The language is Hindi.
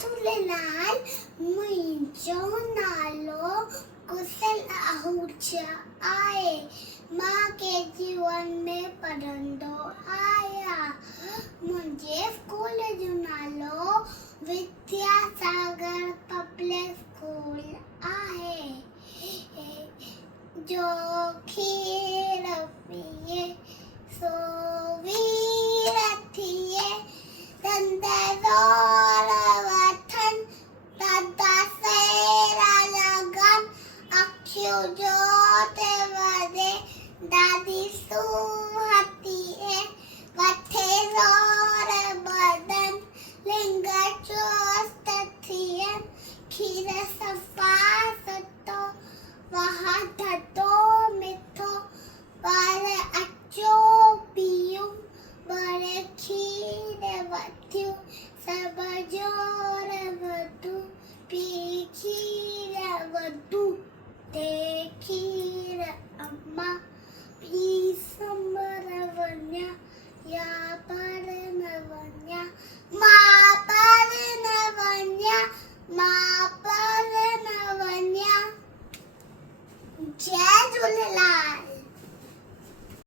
झूलेलाल मुंहिंजो नालो कुशल आहूजा आहे। मां KG1 में पढ़ंदो आहियां। मुंहिंजे स्कूल जो नालो विद्यासागर पब्लिक स्कूल आहे। जो खीर पीए सो वीर थिए, तंदरोर वठन दादा सेरा लगन, अखियूं जोत वधे दादी सुहतीए, वठे ज़ोर बदन लिंग चुस्त थियन, खीर सफ़ा सुठो वहा थधो मिठो, पर अचो पियूं बड़े खीर वठियूं, सब जोर वधू पी खीर वधू, ते खीर अम्मा पी समर वञा।